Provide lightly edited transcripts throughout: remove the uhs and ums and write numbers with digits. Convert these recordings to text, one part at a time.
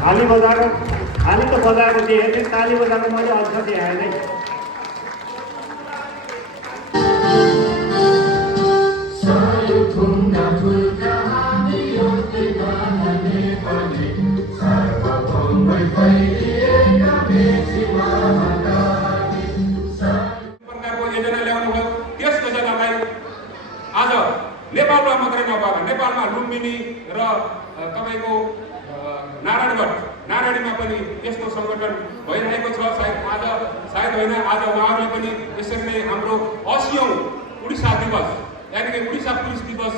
हामी बजाएको हामी त बजाएको थिएँ हेर्ने ताली बजाएको मैले अझ थिएँ नै नेपालमा मात्रै नभएर नेपालमा लुम्बिनी र तपाईको नारायणीमा पनि यस्तो संगठन भइरहेको छ। सायद होइन आज उहाँहरूले पनि यसरी नै हाम्रो 80औं उडिसा दिवस यानि कि उडिसा पुलिस दिवस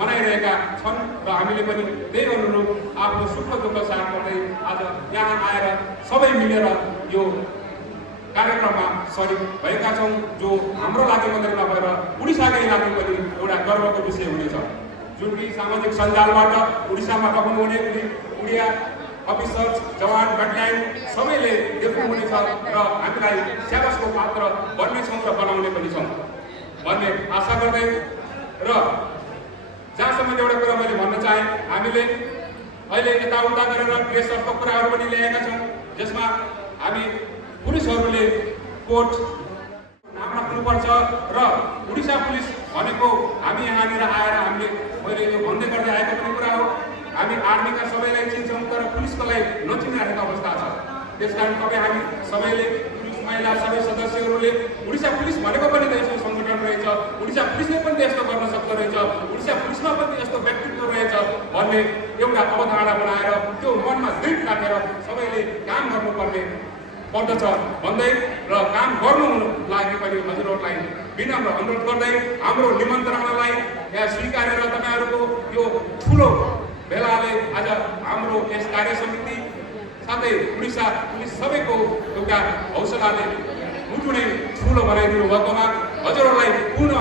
मनाइरहेका छन् र हामीले पनि त्यही अनुरूप आफ्नो सुख दुःख साथ गर्दै आज यहाँ आएर सबै मिलेर यो कार्यक्रममा सहयोग भएका छौँ, जो हाम्रो लागि मात्रै नभएर उडिसाकै लागि पनि एउटा गर्वको विषय हुनेछ। जुन कि सामाजिक सञ्जालबाट उडिसामा रहनुहुने उडिया अफिसर्स जवान ब्याटालियन सबैले देख्नुहुनेछ र हामीलाई स्याबासको पात्र बन्नेछौँ र बनाउने पनि छौँ भन्ने आशा गर्दै र जहाँसम्म एउटा कुरा मैले भन्न चाहेँ, हामीले अहिले यताउता गरेर प्रेसरको कुराहरू पनि ल्याएका छौँ, जसमा हामी पुलिसहरूले कोर्ट नाम राख्नुपर्छ र उडिसा पुलिस भनेको हामी यहाँनिर आएर हामीले मैले यो भन्दै गर्दै आएको पनि कुरा हो। हामी आर्मीका सबैलाई चिन्छौँ तर पुलिसकोलाई नचिनिरहेको अवस्था छ। त्यसकारण तपाईँ हामी सबैले पुलिस महिला सबै सदस्यहरूले उडिसा पुलिस भनेको पनि यस्तो सङ्गठन रहेछ, उडिसा पुलिसले पनि यस्तो गर्न सक्दो रहेछ, उडिसा पुलिसमा पनि यस्तो व्यक्तित्व रहेछ भन्ने एउटा अवधारणा बनाएर त्यो मनमा दृढ राखेर सबैले काम गर्नुपर्ने पर्दछ भन्दै र काम गर्नु लागि पनि हजुरहरूलाई विनम्र अनुरोध गर्दै हाम्रो निमन्त्रणालाई यहाँ स्वीकारेर तपाईँहरूको यो ठुलो भेलाले आज हाम्रो यस कार्य समिति साथै उडिसा पुलिस सबैको एउटा हौसलाले मुटु नै ठुलो बनाइदिनु भएकोमा हजुरहरूलाई पुनः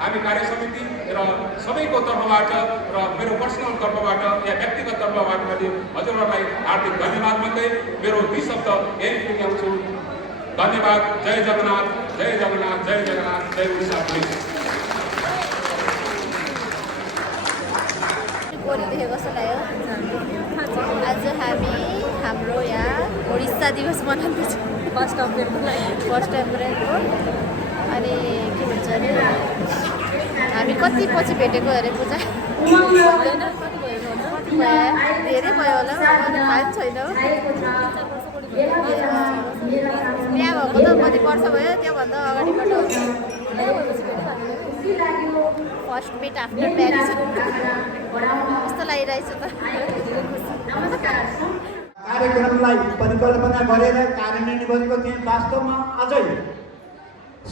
हामी कार्य समिति र सबैको तर्फबाट र मेरो पर्सनल तर्फबाट या व्यक्तिगत तर्फबाट पनि हजुरहरूलाई हार्दिक धन्यवाद भन्दै मेरो 2 शब्द यही टुङ्ग्याउँछु। धन्यवाद। जय जगन्नाथ, जय जगन्नाथ, जय जगन्नाथ, जय उडिसा पुलिस। कस्तो लाग्यो? आज हामी हाम्रो यहाँ उडिसा दिवस मनाउँदैछौँ 1 अप्रेलको। अनि के भन्छ अरे हामी कति पछि भेटेको अरे पूजा धेरै भयो होला, थाहा छैन। बिहा भएको त कति वर्ष भयो, त्योभन्दा अगाडिबाट फर्स्ट मिट आफ्टर म्यारेज कस्तो लागिरहेछ त। कार्यक्रमलाई परिकल्पना गरेर कार्यान्वयन गरेको थिएँ। वास्तवमा अझै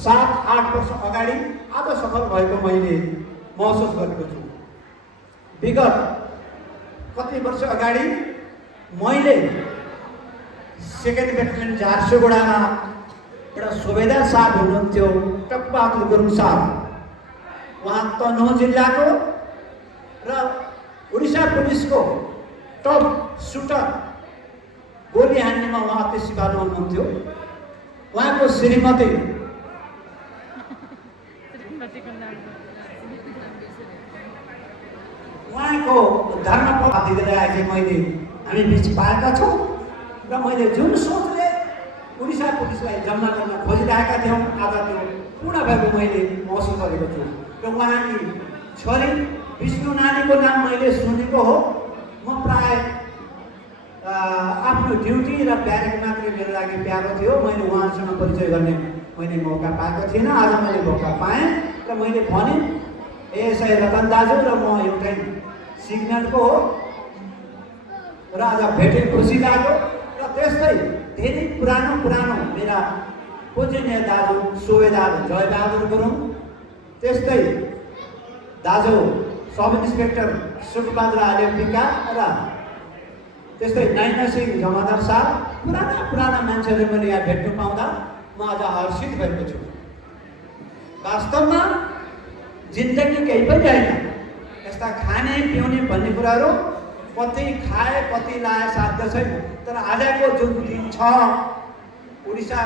7-8 वर्ष अगाडि आज सफल भएको मैले महसुस गरेको छु। विगत कति वर्ष अगाडि मैले 2nd ब्याटालियन झारसुगुडामा एउटा सुबेदार साहब हुनुहुन्थ्यो, टकबहादुर गुरुङ साहब। उहाँ तनहुँ जिल्लाको र उडिसा पुलिसको टप सुटर गोली हान्नेमा उहाँ अति सिपालु हुनुहुन्थ्यो। उहाँको श्रीमती उहाँको धर्मपद दिँदै आएपछि मैले हामी बिच पाएका छौँ र मैले जुन सोचले उडिसा पुलिसलाई जम्मा गर्न खोजिरहेका थियौँ आज त्यो पूर्ण भएको मैले महसुस गरेको छु। र उहाँकी छोरी विष्णु नानीको नाम मैले सुनेको हो। म प्राय आफ्नो ड्युटी र ब्यारेक मात्रै मेरो लागि प्यारो थियो, मैले उहाँसँग परिचय गर्ने मैले मौका पाएको थिइनँ। आज मैले मौका पाएँ र मैले भने एएसआई रतन दाजु र म एउटै सिग्नलको हो र आज भेटे खुसी लाग्यो। र त्यस्तै धेरै पुरानो मेरा पूजनीय दाजु सुबेदार जयबहादुर गुरुङ, त्यस्तै दाजु सब इन्सपेक्टर सुखबहादुर आलेपिका र त्यस्तै नैना सिंह जमादार साहब, पुराना मान्छेहरू मैले यहाँ भेट्नु पाउँदा म आज हर्षित भएको छु। वास्तवमा जिन्दगी केही पनि होइन, यस्ता खाने पिउने भन्ने कुराहरू कति खाए कति लाए साध्य छैन। तर आजको जुन दिन छ उडिसा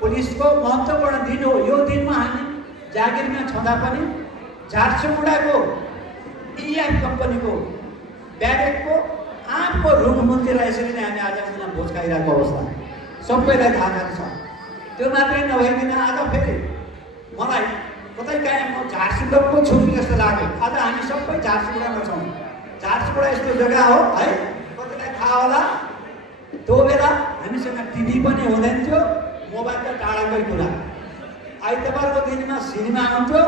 पुलिसको महत्त्वपूर्ण दिन हो। यो दिनमा हामी जागिरमा छँदा पनि झारसुगुडाको इएम कम्पनीको ब्यारेकको आँपको रुम मुन्तिर यसरी नै हामी आज एकजना भोज खाइरहेको अवस्था सबैलाई थाहा छ। त्यो मात्रै नभइकन आज फेरि मलाई कतै काहीँ म झारसुगुडाको छु जस्तो लाग्यो। आज हामी सबै झारसुगुडामा छौँ। झारसुगुडा यस्तो जग्गा हो है, कतिलाई थाहा होला। त्यो बेला हामीसँग टिभी पनि हुँदैन थियो, मोबाइल त टाढाकै कुरा। आइतबारको दिनमा सिनेमा आउँथ्यो,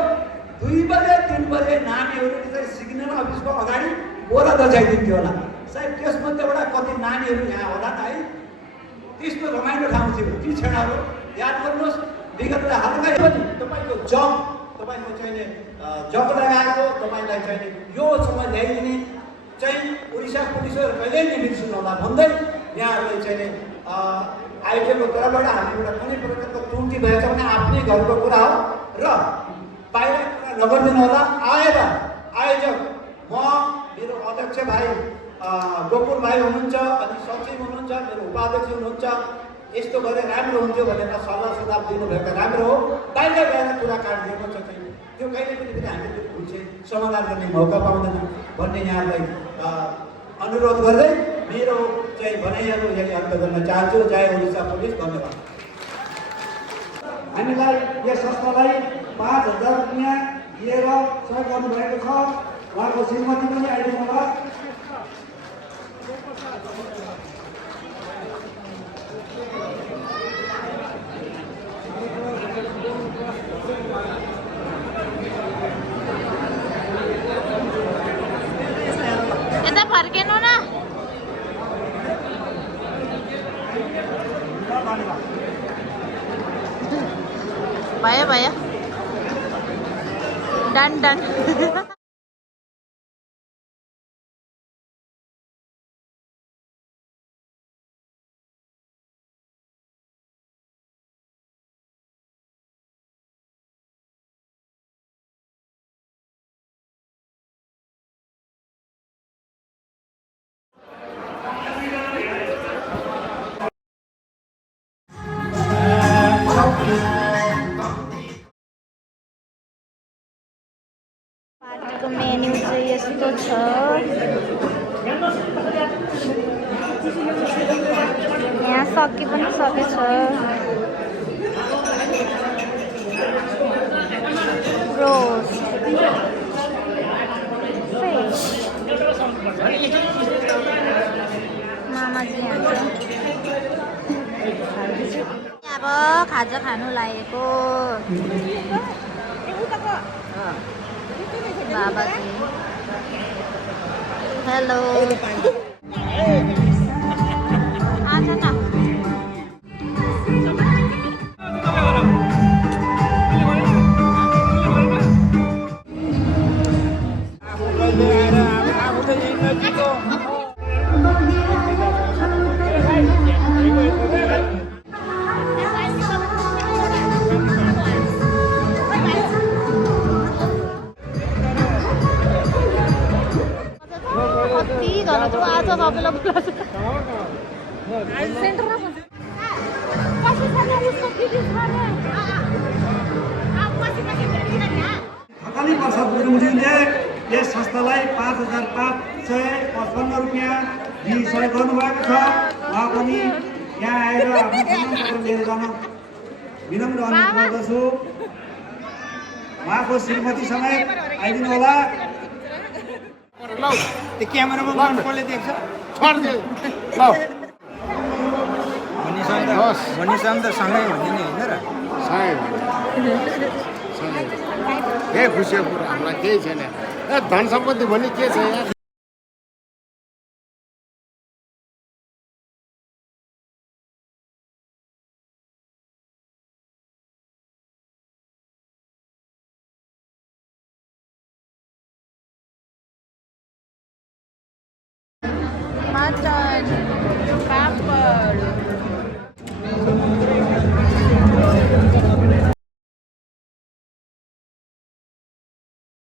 2 बजे 3 बजे नानीहरूले चाहिँ सिग्नल अफिसको अगाडि बोरा दजाइदिन्थ्यो होला। सायद त्यसमध्येबाट कति नानीहरू यहाँ होला है। त्यस्तो रमाइलो ठाउँ थियो ती क्षणहरू याद गर्नुहोस्। विगतलाई हल्का पनि तपाईँको जग, तपाईँको चाहिँ जग लगाएको तपाईँलाई चाहिँ यो समय ल्याइदिने चाहिँ उडिसा पुलिसहरू कहिल्यै नै बिर्सिनु होला भन्दै यहाँहरूले चाहिँ आयोजकको तर्फबाट हामीबाट कुनै प्रकारको त्रुटि भएछ भने आफ्नै घरको कुरा हो र बाहिर कुरा नगरिदिनु होला। आएर आयोजक म, मेरो अध्यक्ष भाइ गोकुल भाइ हुनुहुन्छ, अनि सचिव हुनुहुन्छ, मेरो उपाध्यक्ष हुनुहुन्छ, यस्तो गरे राम्रो हुन्थ्यो भनेर सल्लाह सुझाव दिनुभएको राम्रो हो। बाहिर गएर कुरा काटिदिएको छ चाहिँ त्यो कहिले पनि फेरि हामीले त्यो भुल चाहिँ समाधान गर्ने मौका पाउँदैन भन्ने यहाँलाई अनुरोध गर्दै मेरो चाहिँ भनाइहरू यही अन्त गर्न चाहन्छु। जय उडिसा पुलिस, धन्यवाद। हामीलाई यस संस्थालाई 5,000 रुपियाँ दिएर सहयोग गर्नुभएको छ। उहाँको श्रीमती पनि आइदिनु होला। यता फर्केनु न। भयो भयो, डन डन। पार्टीको मेन्यु चाहिँ यस्तो छ। यहाँ सकि पनि सकेछ। रोस्ट, फिश, मामाजी यहाँ छ। अब खाजा खानु लागेको बाबाजी। हेलो, आज न आज सबैलाई बोलाएको थकाली प्रसाद गुरुङजीले यस संस्थालाई 5,555 रुपियाँ दिई सहयोग गर्नुभएको छ। उहाँ पनि यहाँ आएर आफ्नो सम्मान लिएर जान विनम्र अनुरोध गर्दछु। उहाँको श्रीमती समेत आइदिनु होला। त्यो क्यामेरामा कसले देख्छ? भनिसक्दा त सँगै भनिने होइन र? के खुसीको कुरा, हामीलाई केही छैन। धन सम्पत्ति भन्ने के छ यहाँ? mutton, paper.